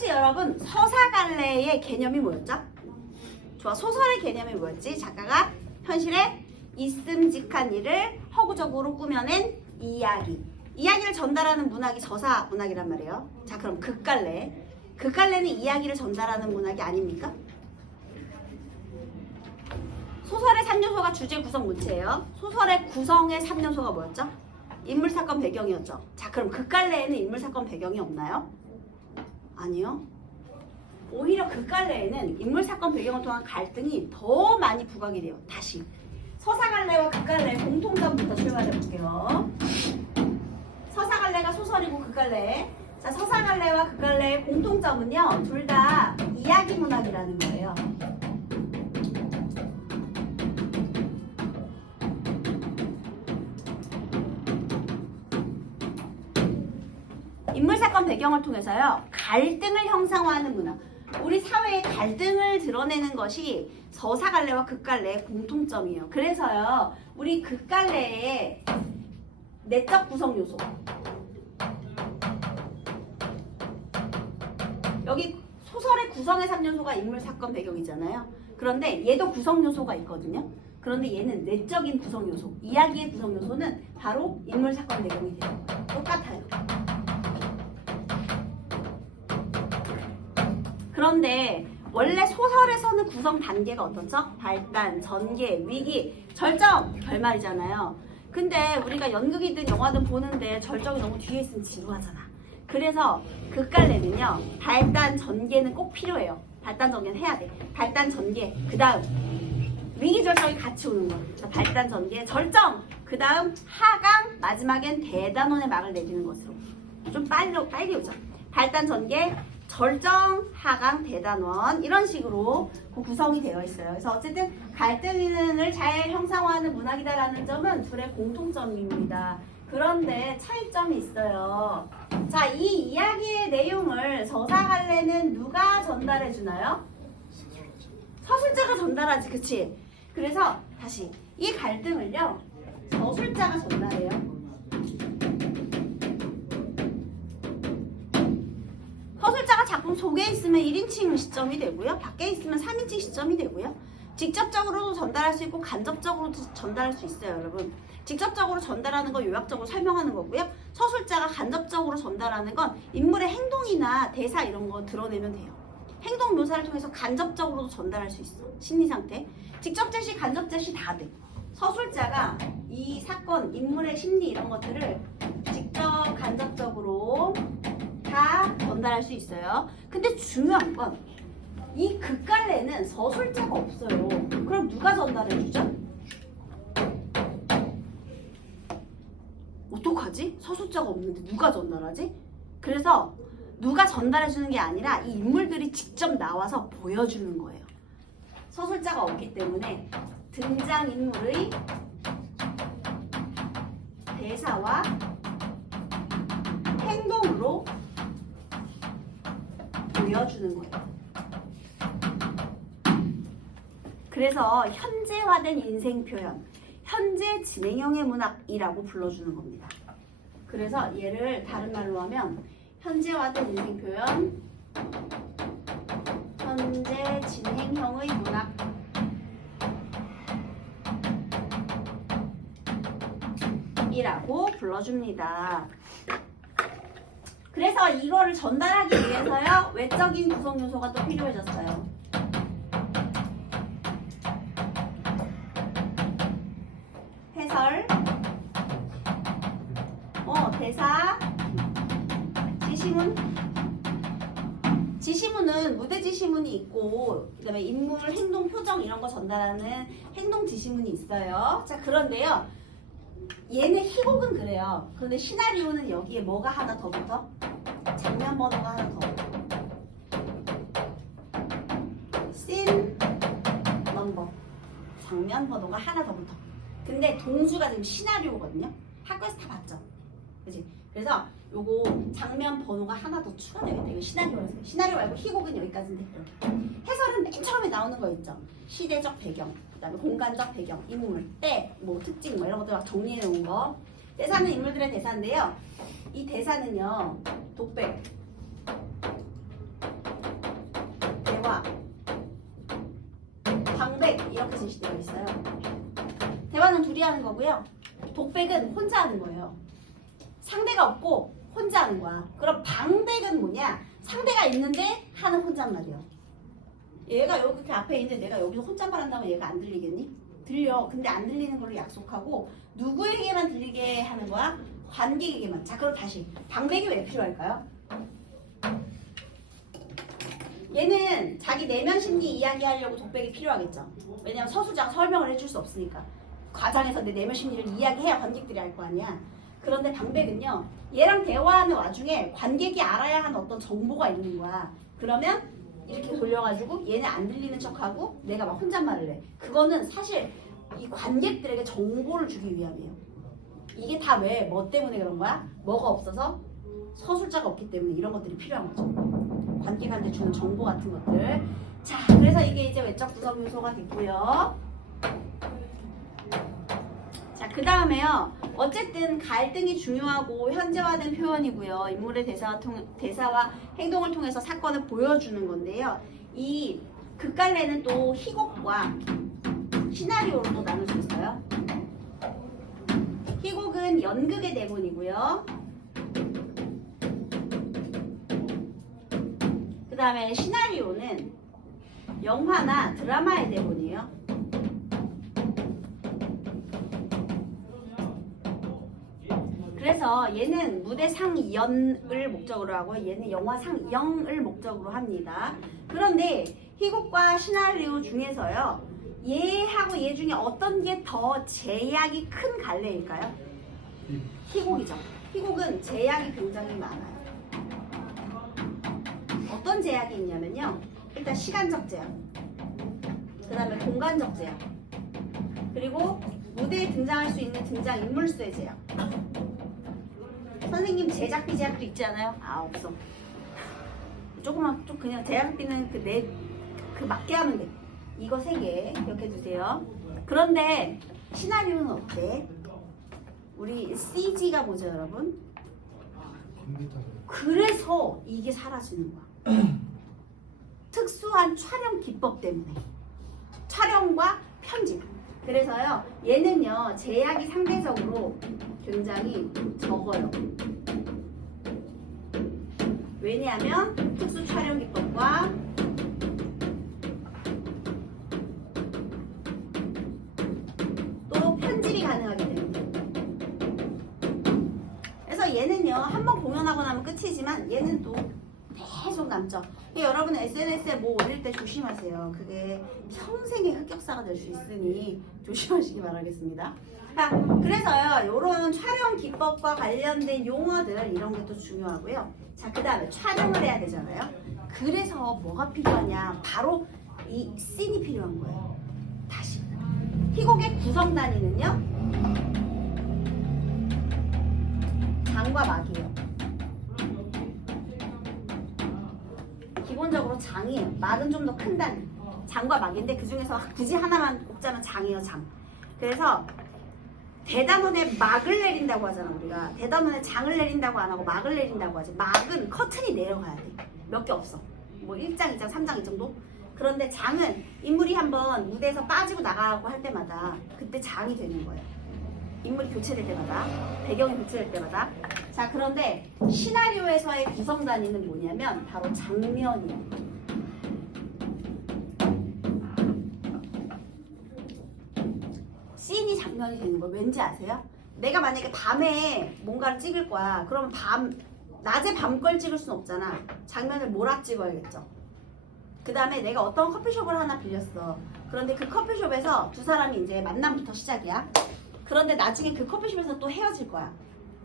혹시 여러분 서사갈래의 개념이 뭐였죠? 좋아, 소설의 개념이 뭐였지? 작가가 현실에 있음직한 일을 허구적으로 꾸며낸 이야기. 이야기를 전달하는 문학이 서사 문학이란 말이에요. 자, 그럼 극갈래. 극갈래는 이야기를 전달하는 문학이 아닙니까? 소설의 3요소가 주제 구성 문체예요. 소설의 구성의 3요소가 뭐였죠? 인물 사건 배경이었죠. 자, 그럼 극갈래에는 인물 사건 배경이 없나요? 아니요. 오히려 극갈래에는 인물 사건 배경을 통한 갈등이 더 많이 부각이 돼요. 다시 서사갈래와 극갈래의 공통점부터 출발해 볼게요. 서사갈래가 소설이고 극갈래. 자, 서사갈래와 극갈래의 공통점은요, 둘 다 이야기 문학이라는 거예요. 인물 사건 배경을 통해서요, 갈등을 형상화하는 문학. 우리 사회의 갈등을 드러내는 것이 서사갈래와 극갈래의 공통점이에요. 그래서요, 우리 극갈래의 내적 구성 요소. 여기 소설의 구성의 3요소가 인물 사건 배경이잖아요. 그런데 얘도 구성 요소가 있거든요. 그런데 얘는 내적인 구성 요소, 이야기의 구성 요소는 바로 인물 사건 배경이 돼요. 똑같아요. 그런데 원래 소설에서는 구성 단계가 어떻죠? 발단, 전개, 위기, 절정, 결말이잖아요. 근데 우리가 연극이든 영화든 보는데 절정이 너무 뒤에 있으면 지루하잖아. 그래서 극갈래는요, 발단, 전개는 꼭 필요해요. 발단, 전개는 해야 돼. 발단, 전개, 그 다음 위기, 절정이 같이 오는 거예요. 발단, 전개, 절정, 그 다음 하강, 마지막엔 대단원의 막을 내리는 것으로. 좀 빨리 오죠. 발단, 전개, 절정, 하강, 대단원 이런 식으로 구성이 되어 있어요. 그래서 어쨌든 갈등을 잘 형상화하는 문학이다라는 점은 둘의 공통점입니다. 그런데 차이점이 있어요. 자, 이 이야기의 내용을 서사갈래는 누가 전달해 주나요? 서술자가 전달하지, 그치? 그래서 다시 이 갈등을요, 서술자가 전달해요. 서술자가 작품 속에 있으면 1인칭 시점이 되고요. 밖에 있으면 3인칭 시점이 되고요. 직접적으로도 전달할 수 있고 간접적으로도 전달할 수 있어요, 여러분. 직접적으로 전달하는 건 요약적으로 설명하는 거고요. 서술자가 간접적으로 전달하는 건 인물의 행동이나 대사 이런 거 드러내면 돼요. 행동 묘사를 통해서 간접적으로도 전달할 수 있어. 심리 상태. 직접 제시, 간접 제시 다 돼. 서술자가 이 사건, 인물의 심리 이런 것들을 직접, 간접적으로 다 전달할 수 있어요. 근데 중요한 건 이 극갈래는 서술자가 없어요. 그럼 누가 전달해주죠? 어떡하지? 서술자가 없는데 누가 전달하지? 그래서 누가 전달해주는 게 아니라 이 인물들이 직접 나와서 보여주는 거예요. 서술자가 없기 때문에 등장인물의 대사와 행동으로 보여주는 거예요. 그래서 현재화된 인생 표현, 현재 진행형의 문학이라고 불러주는 겁니다. 그래서 얘를 다른 말로 하면 현재화된 인생 표현, 현재 진행형의 문학이라고 불러줍니다. 그래서 이거를 전달하기 위해서요, 외적인 구성 요소가 또 필요해졌어요. 해설, 대사, 지시문. 지시문은 무대 지시문이 있고, 그 다음에 인물 행동 표정 이런 거 전달하는 행동 지시문이 있어요. 자, 그런데요, 얘는 희곡은 그래요. 그런데 시나리오는 여기에 뭐가 하나 더 붙어? 장면 번호가 하나 더 붙어. 씬 넘버. 장면 번호가 하나 더 붙어. 근데 동수가 지금 시나리오거든요. 학교에서 다 봤죠? 그치? 그래서 요거 장면 번호가 하나 더 추가되겠다. 이거 시나리오라서. 시나리오 말고 희곡은 여기까지인데 이렇게. 해설은 맨 처음에 나오는 거 있죠? 시대적 배경, 그 다음에 공간적 배경, 인물, 때, 뭐 특징 뭐 이런 것들 막 정리해 놓은 거. 대사는 인물들의 대사인데요. 이 대사는요, 독백, 대화, 방백 이렇게 제시되어 있어요. 대화는 둘이 하는 거고요. 독백은 혼자 하는 거예요. 상대가 없고 혼자 하는 거야. 그럼 방백은 뭐냐? 상대가 있는데 하는 혼잣말이요. 얘가 여기 앞에 있는데 내가 여기서 혼잣말 한다면 얘가 안 들리겠니? 들려. 근데 안 들리는 걸로 약속하고 누구에게만 들리게 하는 거야? 관객에게만. 자, 그럼 다시 방백이 왜 필요할까요? 얘는 자기 내면 심리 이야기하려고 독백이 필요하겠죠. 왜냐면 서술자가 설명을 해줄 수 없으니까. 과장에서 내 내면 심리를 이야기해야 관객들이 알 거 아니야. 그런데 방백은요, 얘랑 대화하는 와중에 관객이 알아야 하는 어떤 정보가 있는 거야. 그러면 이렇게 돌려가지고 얘네 안 들리는 척하고 내가 막 혼잣말을 해. 그거는 사실 이 관객들에게 정보를 주기 위함이에요. 이게 다 왜? 뭐 때문에 그런 거야? 뭐가 없어서? 서술자가 없기 때문에 이런 것들이 필요한 거죠. 관객한테 주는 정보 같은 것들. 자, 그래서 이게 이제 외적 구성 요소가 됐고요. 자, 그 다음에요. 어쨌든 갈등이 중요하고 현재화된 표현이고요. 인물의 대사와 행동을 통해서 사건을 보여주는 건데요. 이 극갈래는 또 희곡과 시나리오로 또 나눠져 있어요. 희곡은 연극의 대본이고요. 그 다음에 시나리오는 영화나 드라마의 대본이에요. 그래서 얘는 무대 상연을 목적으로 하고 얘는 영화 상영을 목적으로 합니다. 그런데 희곡과 시나리오 중에서요, 얘하고 얘 중에 어떤 게 더 제약이 큰 갈래일까요? 희곡이죠. 희곡은 제약이 굉장히 많아요. 어떤 제약이 있냐면요, 일단 시간적 제약, 그 다음에 공간적 제약, 그리고 무대에 등장할 수 있는 등장인물 수의 제약. 선생님 제작비 제약도 있지 않아요? 아, 없어. 조금만 좀 그냥 제작비는 그 맞게 하면 돼. 이거 3개 기억해 두세요. 그런데 시나리오는 어때? 우리 CG가 뭐죠, 여러분? 그래서 이게 사라지는 거야. 특수한 촬영 기법 때문에. 촬영과 편집. 그래서요, 얘는요, 제약이 상대적으로 굉장히 적어요. 왜냐하면 특수 촬영 기법과 또 편집이 가능하기 때문에. 그래서 얘는요, 한번 공연하고 나면 끝이지만 얘는 또 계속 남죠. 여러분 SNS에 뭐 올릴 때 조심하세요. 그게 평생의 흑역사가 될 수 있으니 조심하시기 바라겠습니다. 자, 그래서요, 이런 촬영 기법과 관련된 용어들 이런 게 또 중요하고요. 자, 그 다음에 촬영을 해야 되잖아요. 그래서 뭐가 필요하냐? 바로 이 씬이 필요한 거예요. 다시 희곡의 구성 단위는요, 장과 막이에요. 기본적으로 장이에요. 막은 좀 더 큰 단위. 장과 막인데 그 중에서 굳이 하나만 꼽자면 장이에요, 장. 그래서 대담원에 막을 내린다고 하잖아, 우리가. 대담원에 장을 내린다고 안 하고 막을 내린다고 하지. 막은 커튼이 내려가야 돼. 몇 개 없어. 뭐 1장, 2장, 3장 이 정도? 그런데 장은 인물이 한번 무대에서 빠지고 나가고 할 때마다 그때 장이 되는 거예요. 인물이 교체될 때마다, 배경이 교체될 때마다. 자, 그런데 시나리오에서의 구성 단위는 뭐냐면 바로 장면이에요. 씬이 장면이 되는 거 왠지 아세요? 내가 만약에 밤에 뭔가를 찍을 거야. 그럼 낮에 밤 걸 찍을 순 없잖아. 장면을 몰아 찍어야겠죠. 그 다음에 내가 어떤 커피숍을 하나 빌렸어. 그런데 그 커피숍에서 두 사람이 이제 만남부터 시작이야. 그런데 나중에 그 커피숍에서 또 헤어질 거야.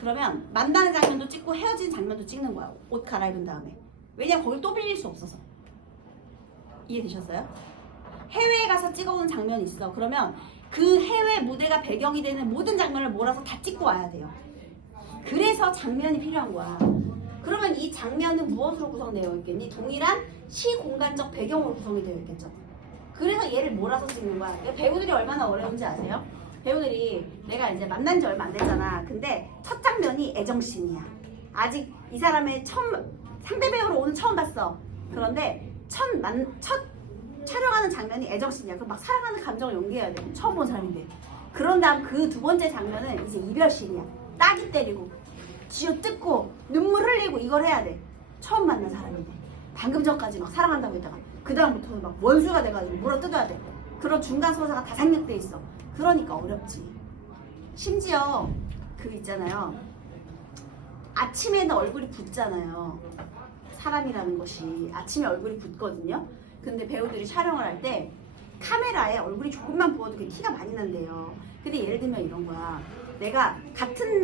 그러면 만나는 장면도 찍고 헤어진 장면도 찍는 거야. 옷 갈아입은 다음에. 왜냐면 거길 또 빌릴 수 없어서. 이해되셨어요? 해외에 가서 찍어온 장면이 있어. 그러면 그 해외 무대가 배경이 되는 모든 장면을 몰아서 다 찍고 와야 돼요. 그래서 장면이 필요한 거야. 그러면 이 장면은 무엇으로 구성되어 있겠니? 동일한 시공간적 배경으로 구성이 되어 있겠죠. 그래서 얘를 몰아서 찍는 거야. 배우들이 얼마나 어려운지 아세요? 배우들이 내가 이제 만난 지 얼마 안 됐잖아. 근데 첫 장면이 애정씬이야. 아직 이 사람의 상대 배우로 오늘 처음 봤어. 그런데 첫 촬영하는 장면이 애정씬이야. 그럼 막 사랑하는 감정을 연기해야 돼. 처음 본 사람인데. 그런 다음 그 두 번째 장면은 이제 이별씬이야. 따기 때리고 쥐어 뜯고 눈물 흘리고 이걸 해야 돼. 처음 만난 사람인데. 방금 전까지 막 사랑한다고 했다가 그 다음부터는 막 원수가 돼가지고 물어 뜯어야 돼. 그런 중간 서사가 다 생략돼 있어. 그러니까 어렵지. 심지어 그 있잖아요. 아침에는 얼굴이 붓잖아요. 사람이라는 것이 아침에 얼굴이 붓거든요. 근데 배우들이 촬영을 할 때 카메라에 얼굴이 조금만 부어도 그게 티가 많이 난대요. 근데 예를 들면 이런 거야. 내가 같은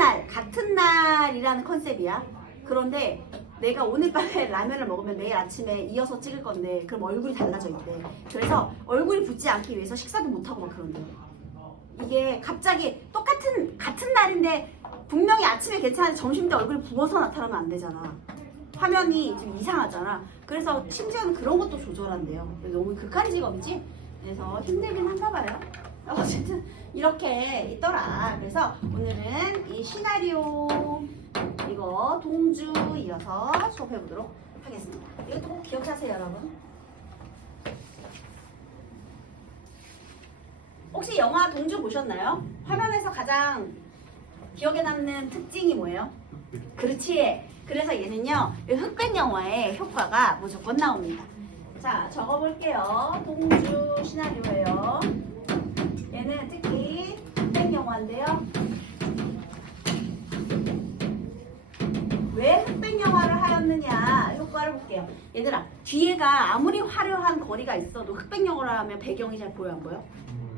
날이라는 컨셉이야. 그런데 내가 오늘 밤에 라면을 먹으면 내일 아침에 이어서 찍을 건데 그럼 얼굴이 달라져 있대. 그래서 얼굴이 붓지 않기 위해서 식사도 못하고 막 그런대. 이게 갑자기 같은 날인데 분명히 아침에 괜찮은데 점심 때 얼굴이 부어서 나타나면 안 되잖아. 화면이 좀 이상하잖아. 그래서 심지어는 그런 것도 조절한대요. 너무 극한 직업이지? 그래서 힘들긴 한가 봐요. 어쨌든 이렇게 있더라. 그래서 오늘은 이 시나리오 이거 동주 이어서 수업해 보도록 하겠습니다. 이것도 꼭 기억하세요, 여러분. 혹시 영화 동주 보셨나요? 화면에서 가장 기억에 남는 특징이 뭐예요? 그렇지. 그래서 얘는요, 흑백 영화의 효과가 무조건 나옵니다. 자, 적어볼게요. 동주 시나리오예요. 얘는 특히 흑백 영화인데요. 왜 흑백 영화를 하였느냐 효과를 볼게요. 얘들아, 뒤에가 아무리 화려한 거리가 있어도 흑백 영화를 하면 배경이 잘 보여, 안 보여?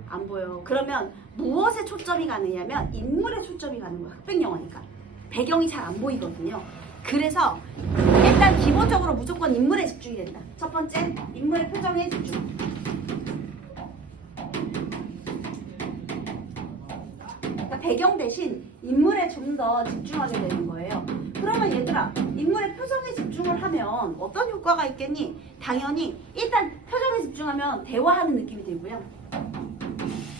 안 보여. 그러면 무엇에 초점이 가느냐면 인물에 초점이 가는 거야. 흑백 영화니까. 배경이 잘 안 보이거든요. 그래서 일단 기본적으로 무조건 인물에 집중이 된다. 첫 번째, 인물의 표정에 집중. 그러니까 배경 대신 인물에 좀 더 집중하게 되는 거예요. 그러면 얘들아, 인물의 표정에 집중을 하면 어떤 효과가 있겠니? 당연히 일단 표정에 집중하면 대화하는 느낌이 들고요.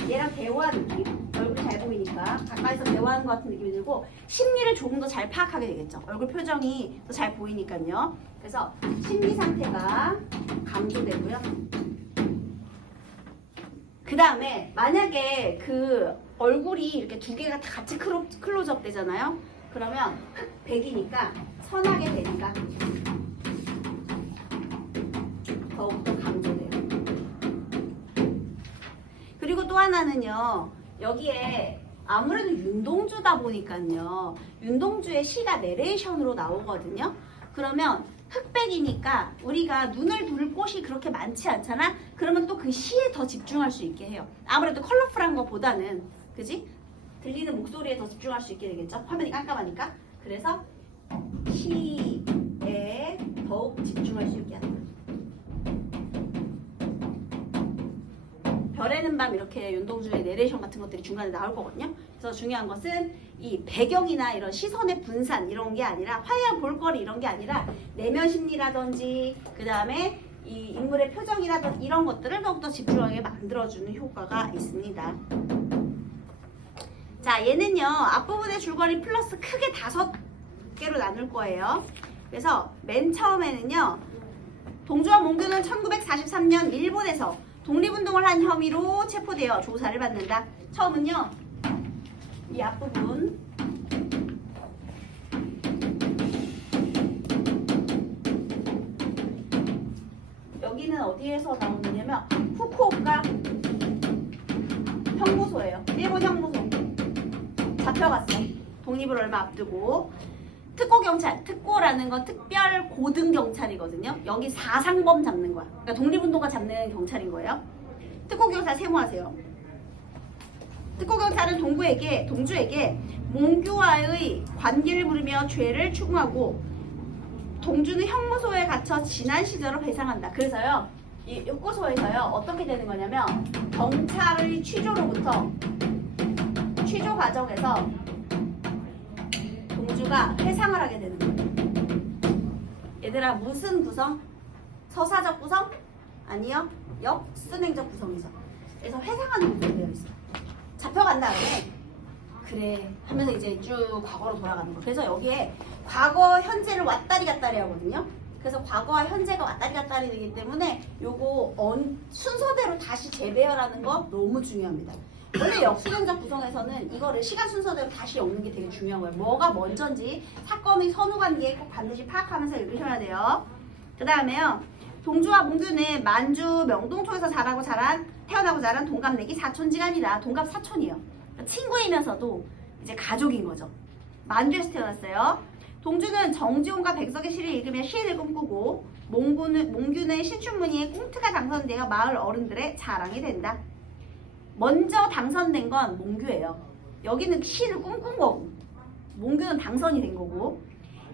얘랑 대화하는 느낌, 얼굴이 잘 보이니까 가까이서 대화하는 것 같은 느낌이 들고 심리를 조금 더 잘 파악하게 되겠죠. 얼굴 표정이 더 잘 보이니까요. 그래서 심리 상태가 강조되고요. 그 다음에 만약에 그 얼굴이 이렇게 두 개가 다 같이 클로즈업 되잖아요. 그러면 흑백이니까 선하게 되니까 더욱더 강조돼요. 그리고 또 하나는요, 여기에 아무래도 윤동주다 보니까요, 윤동주의 시가 내레이션으로 나오거든요. 그러면 흑백이니까 우리가 눈을 둘 곳이 그렇게 많지 않잖아? 그러면 또 그 시에 더 집중할 수 있게 해요. 아무래도 컬러풀한 것보다는, 그지? 들리는 목소리에 더 집중할 수 있게 되겠죠? 화면이 깜깜하니까. 그래서 시에 더욱 집중할 수 있게 하는 거예요. 별에는 밤 이렇게 윤동주의 내레이션 같은 것들이 중간에 나올 거거든요. 그래서 중요한 것은 이 배경이나 이런 시선의 분산 이런 게 아니라 화려한 볼거리 이런 게 아니라 내면 심리라든지 그 다음에 이 인물의 표정이라든지 이런 것들을 더욱더 집중하게 만들어주는 효과가 있습니다. 자, 얘는요, 앞부분의 줄거리 플러스 크게 5개로 나눌 거예요. 그래서 맨 처음에는요, 동주와 몽규는 1943년 일본에서 독립운동을 한 혐의로 체포되어 조사를 받는다. 처음은요, 이 앞부분 여기는 어디에서 나오느냐면 후쿠오카 형무소예요. 일본 형무소. 잡혀갔어. 독립을 얼마 앞두고. 특고경찰, 특고라는 건 특별 고등경찰이거든요. 여기 사상범 잡는 거야. 그러니까 독립운동가 잡는 경찰인 거예요. 특고경찰 세무하세요. 특고경찰은 동주에게 몽규와의 관계를 물으며 죄를 추궁하고 동주는 형무소에 갇혀 지난 시절을 회상한다. 그래서요, 이 육고소에서요 어떻게 되는 거냐면 경찰의 취조 과정에서 동주가 회상을 하게 되는 거예요. 얘들아, 무슨 구성? 서사적 구성? 아니요. 역순행적 구성이죠. 그래서 회상하는 구성이 되어 있어요. 잡혀간 다음에 그래 하면서 이제 쭉 과거로 돌아가는 거. 그래서 여기에 과거, 현재를 왔다리 갔다리 하거든요. 그래서 과거와 현재가 왔다리 갔다리 되기 때문에 요거 순서대로 다시 재배열하는 거 너무 중요합니다. 원래 역수변적 구성에서는 이거를 시간 순서대로 다시 엮는 게 되게 중요한 거예요. 뭐가 먼저인지 사건의 선후관계에 꼭 반드시 파악하면서 읽으셔야 돼요. 그 다음에요. 동주와 몽규는 만주 명동초에서 태어나고 자란 동갑내기 사촌지간이다. 동갑 사촌이에요. 그러니까 친구이면서도 이제 가족인 거죠. 만주에서 태어났어요. 동주는 정지훈과 백석의 시를 읽으며 시인을 꿈꾸고 몽규는 신춘문예에 꽁트가 당선되어 마을 어른들의 자랑이 된다. 먼저 당선된 건 몽규예요. 여기는 시를 꿈꾼 거고 몽규는 당선이 된 거고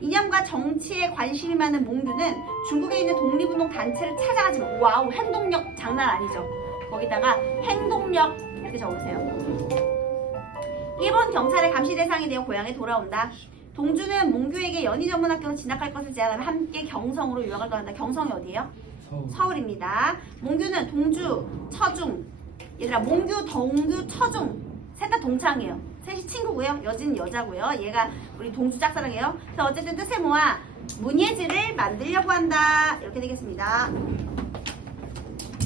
이념과 정치에 관심이 많은 몽규는 중국에 있는 독립운동 단체를 찾아가지고 와우 행동력 장난 아니죠. 거기다가 행동력 이렇게 적으세요. 일본 경찰의 감시 대상이 되어 고향에 돌아온다. 동주는 몽규에게 연희전문학교로 진학할 것을 제안하며 함께 경성으로 유학을 떠난다. 경성이 어디예요? 서울입니다. 몽규는 동주, 처중 얘들아 몽규, 동규, 처중 셋 다 동창이에요. 셋이 친구고요. 여진은 여자고요. 얘가 우리 동주 짝사랑이에요. 그래서 어쨌든 뜻을 모아 문예지를 만들려고 한다. 이렇게 되겠습니다.